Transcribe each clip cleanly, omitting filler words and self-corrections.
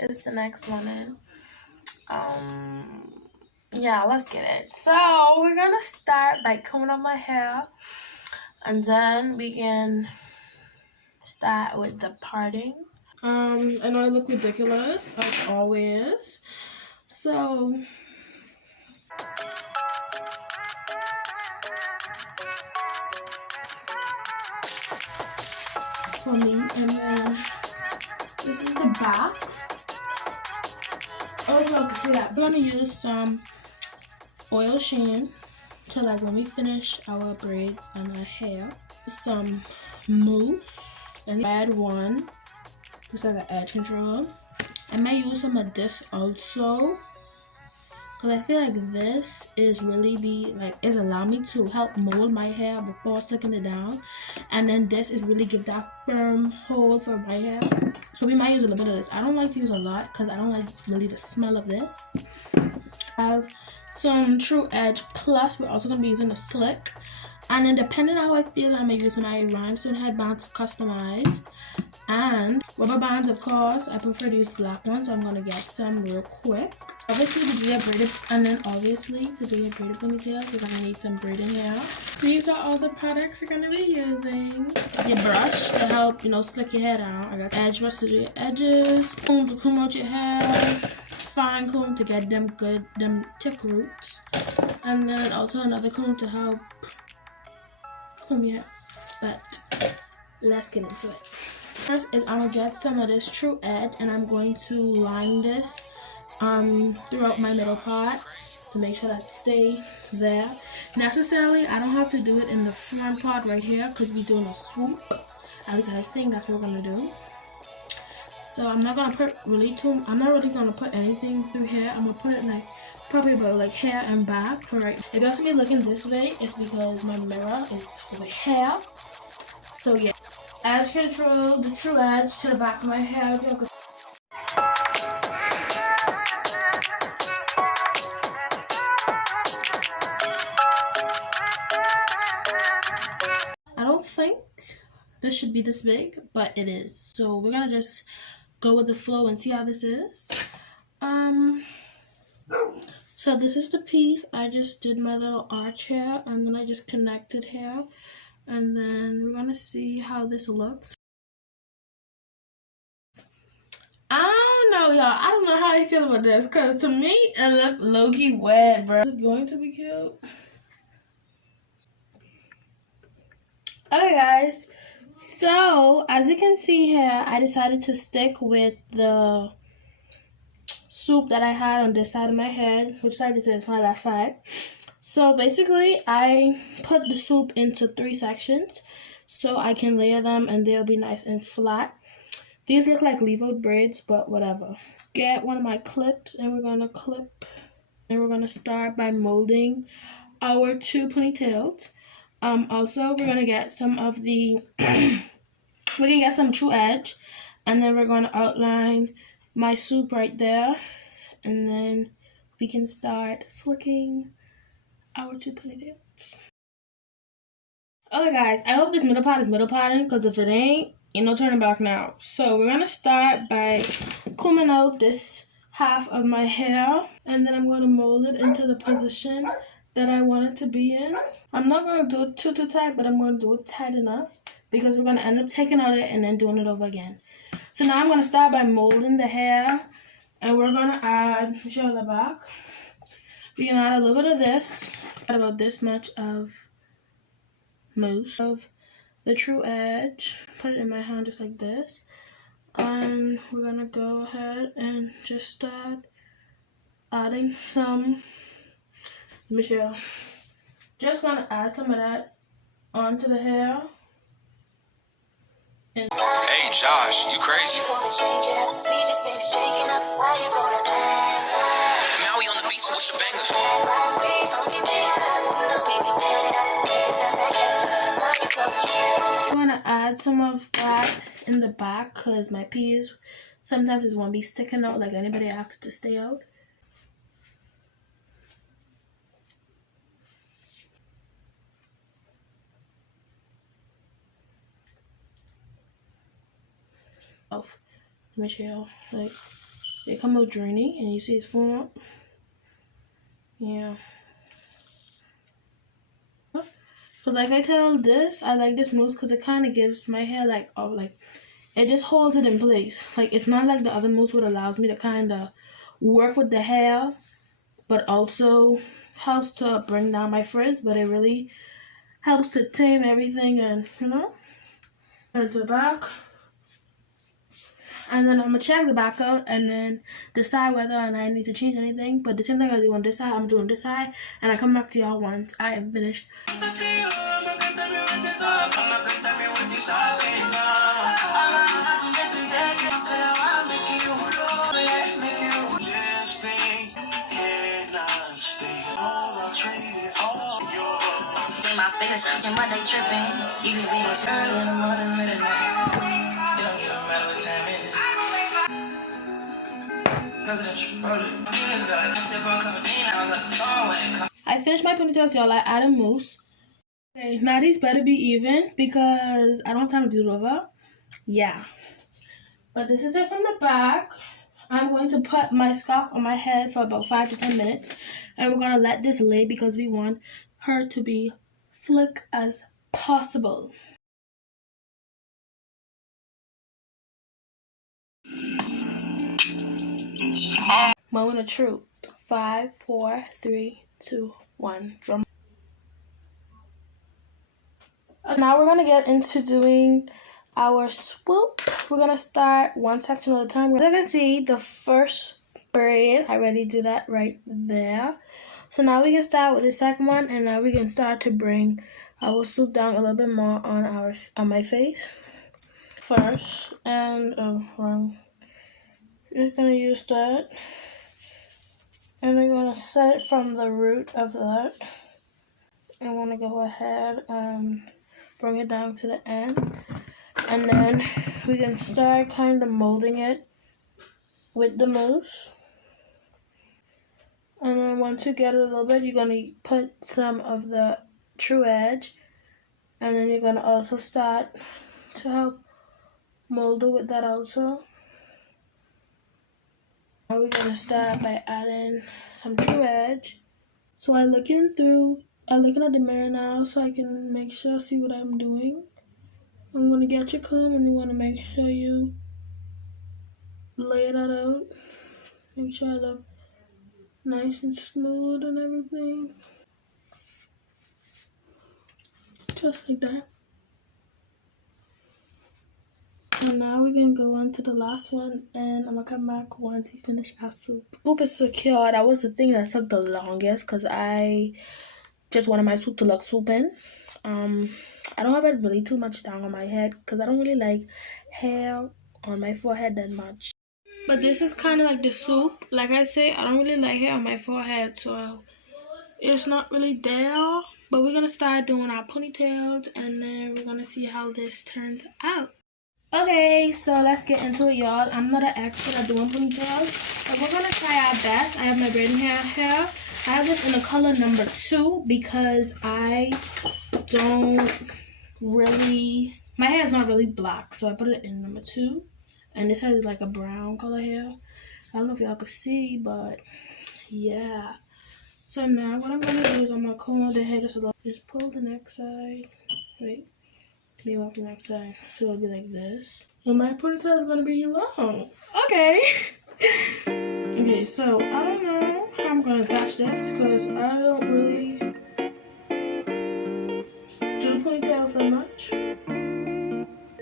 is the next morning. Yeah, let's get it. So we're gonna start by combing up my hair, and then we can start with the parting. I know I look ridiculous as always, so for me, and then this is the back. Oh, no, see that. We're gonna use some oil sheen to, like, when we finish our braids on our hair. Some mousse, and add one, just like an edge control. I might use some of this also, because I feel like this is really is allowing me to help mold my hair before slicking it down, and then this is really give that firm hold for my hair. So we might use a little bit of this. I don't like to use a lot because I don't like really the smell of this. I have some True Edge Plus. We're also gonna be using a slick, and then depending on how I feel, I'm gonna use my rhinestone headbands to customize. And rubber bands, of course, I prefer to use black ones, so I'm gonna get some real quick. Obviously, to do your braided, and then obviously to do your braided ponytails, you're gonna need some braiding hair. These are all the products you're gonna be using. Your brush to help, slick your hair down. I got edge brush to do your edges, comb to comb out your hair, fine comb to get them thick roots, and then also another comb to help comb your hair. But let's get into it. First is I'm gonna get some of this True Edge, and I'm going to line this throughout my middle part to make sure that stay there. Necessarily, I don't have to do it in the front part right here because we're doing a swoop. At least I think that's what we're gonna do. So I'm not gonna put I'm not really gonna put anything through here. I'm gonna put it probably about hair and back for right. If you also be looking this way, it's because my mirror is over hair. So yeah. Edge control, the True Edge to the back of my hair. I don't think this should be this big, but it is. So we're gonna just go with the flow and see how this is. So this is the piece. I just did my little arch here, and then I just connected here, and then we're gonna see how this looks. I don't know, y'all. I don't know how I feel about this, because to me, it looked low-key wet, bro. Is it going to be cute? Okay, guys. So, as you can see here, I decided to stick with the swoop that I had on this side of my head. Which side is it? It's my left side. So, basically, I put the swoop into 3 sections so I can layer them and they'll be nice and flat. These look like leave-out braids, but whatever. Get one of my clips, and we're gonna clip, and we're gonna start by molding our 2 ponytails. Also, we're gonna get some of the, we can get some True Edge, and then we're gonna outline my swoop right there, and then we can start slicking our 2 ponytails. Okay, guys, I hope this middle part is middle parting, because if it ain't, ain't no turning back now. So we're gonna start by combing out this half of my hair, and then I'm gonna mold it into the position that I want it to be in. I'm not gonna do it too tight, but I'm gonna do it tight enough because we're gonna end up taking out it and then doing it over again. So now I'm gonna start by molding the hair, and we're gonna add, show the back. We're gonna add a little bit of this, about this much of mousse of the True Edge, put it in my hand just like this, and we're gonna go ahead and just start adding some, Michelle, just gonna add some of that onto the hair. And hey Josh, you crazy. Now we on the beach, so what's your banger? I'm gonna add some of that in the back because my piece sometimes is gonna be sticking out like anybody asked it to stay out. Michelle, like They come out drainy, and you see it's falling up. Yeah. So like I tell this, I like this mousse because it kind of gives my hair like, oh, like it just holds it in place. Like it's not like the other mousse, which allows me to kind of work with the hair, but also helps to bring down my frizz. But it really helps to tame everything, and you know, turn to the back. And then I'm gonna check the back out and then decide whether or not I need to change anything. But the same thing I do on this side, I'm doing this side, and I come back to y'all once I am finished. My fingers and my day tripping. You can be this early in the morning, late at night. It don't even matter what time it is. I finished my ponytails, y'all. I added mousse. Okay, now these better be even because I don't have time to do it over. Yeah. But this is it from the back. I'm going to put my scalp on my head for about 5 to 10 minutes. And we're going to let this lay because we want her to be slick as possible. Moment of truth. 5, 4, 3, 2, 1. Drum. Now we're going to get into doing our swoop. We're going to start one section at a time. As you can see, the first braid, I already do that right there. So now we can start with the second one, and now we can start to bring our swoop down a little bit more on my face first. And wrong. Just gonna use that, and we're gonna set it from the root of that. I want to go ahead and bring it down to the end, and then we can start kind of molding it with the mousse. And then once you get it a little bit, you're going to put some of the true edge. And then you're going to also start to help mold it with that also. Now we're going to start by adding some true edge. So I'm looking at the mirror now so I can make sure I see what I'm doing. I'm going to get your comb, and you want to make sure you lay that out. Make sure I look nice and smooth and everything. Just like that. And now we're going to go on to the last one, and I'm going to come back once we finish our swoop. Swoop is secure. That was the thing that took the longest because I just wanted my swoop to look swooping. I don't have it really too much down on my head because I don't really like hair on my forehead that much. But this is kind of like the swoop. Like I say, I don't really like hair on my forehead, so it's not really there. But we're going to start doing our ponytails, and then we're going to see how this turns out. Okay, so let's get into it, y'all. I'm not an expert at doing ponytails, but we're going to try our best. I have my braiding hair here. I have this in the color number 2 because I don't really... My hair is not really black, so I put it in number 2. And this has like a brown color hair. I don't know if y'all could see, but yeah. So now what I'm going to do is I'm going to comb out the hair just a little. Just pull the next side. Wait. Clean off the next side. So it'll be like this. And my ponytail is going to be long. Okay. Okay, so I don't know how I'm going to attach this because I don't really do ponytails that much.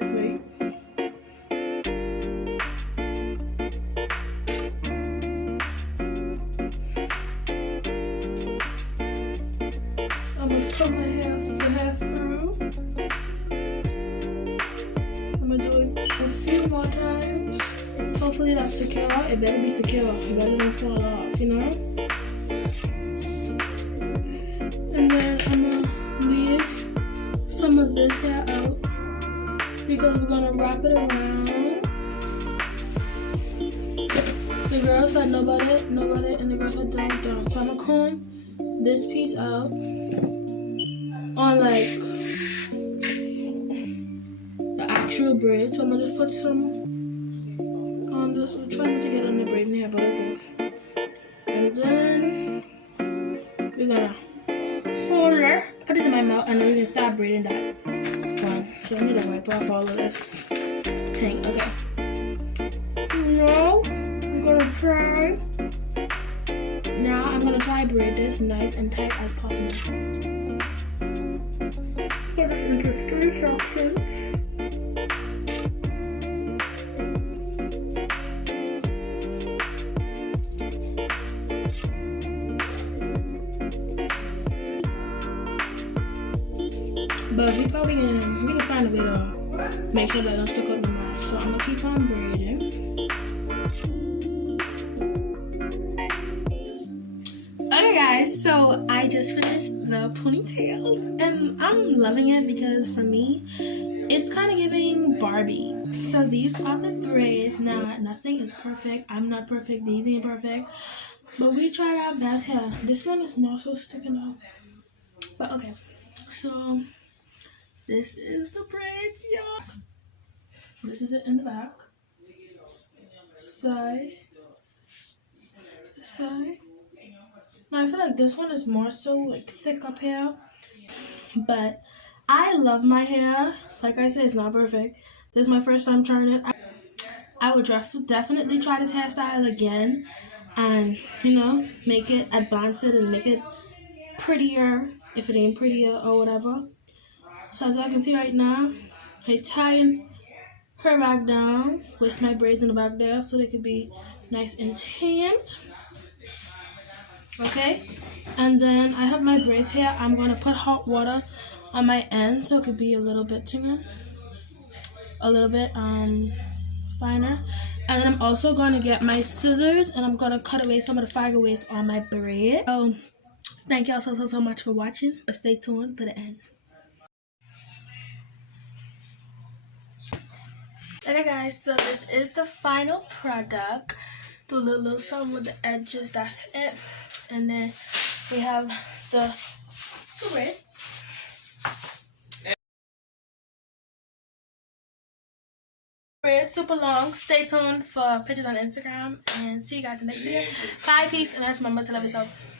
Wait. I'm going to put the hair through. I'm going to do it a few more times. Hopefully that's secure. It better be secure. It better not fall off, you know? And then I'm going to leave some of this hair out because we're going to wrap it around. The girls that know about it, and the girls that don't. So I'm going to comb this piece out on like the actual braid. So I'm going to just put some on just trying to get on the braid here, but okay. And then we're gonna hold it, put this in my mouth, and then we can start braiding that one. So I need to wipe off all of this thing. Okay. Now I'm gonna try. Now I'm gonna try braid this nice and tight as possible. Put it into 3 sections. But we can find a way to make sure that it don't stick up the mouth. So I'm gonna keep on braiding. Okay guys, so I just finished the ponytails and I'm loving it because for me, it's kind of giving Barbie. So these are the braids. Now, nothing is perfect. I'm not perfect. These ain't perfect. But we tried our best here. This one is more so sticking out. But okay, so this is the braids, y'all. This is it in the back. Side. Side. Now I feel like this one is more so like thick up here. But I love my hair. Like I said, it's not perfect. This is my first time trying it. I would definitely try this hairstyle again. And, you know, make it, advance it and make it prettier. If it ain't prettier or whatever. So as I can see right now, I'm tying her back down with my braids in the back there so they could be nice and tamed. Okay, and then I have my braids here. I'm going to put hot water on my end so it could be a little bit thinner, a little bit finer. And then I'm also going to get my scissors and I'm going to cut away some of the flyaways on my braid. So thank y'all so much for watching, but stay tuned for the end. Okay guys, so this is the final product. Do a little something with the edges, that's it. And then we have the braids. Braids super long. Stay tuned for pictures on Instagram and see you guys in the next video. Bye, peace, and remember to love yourself.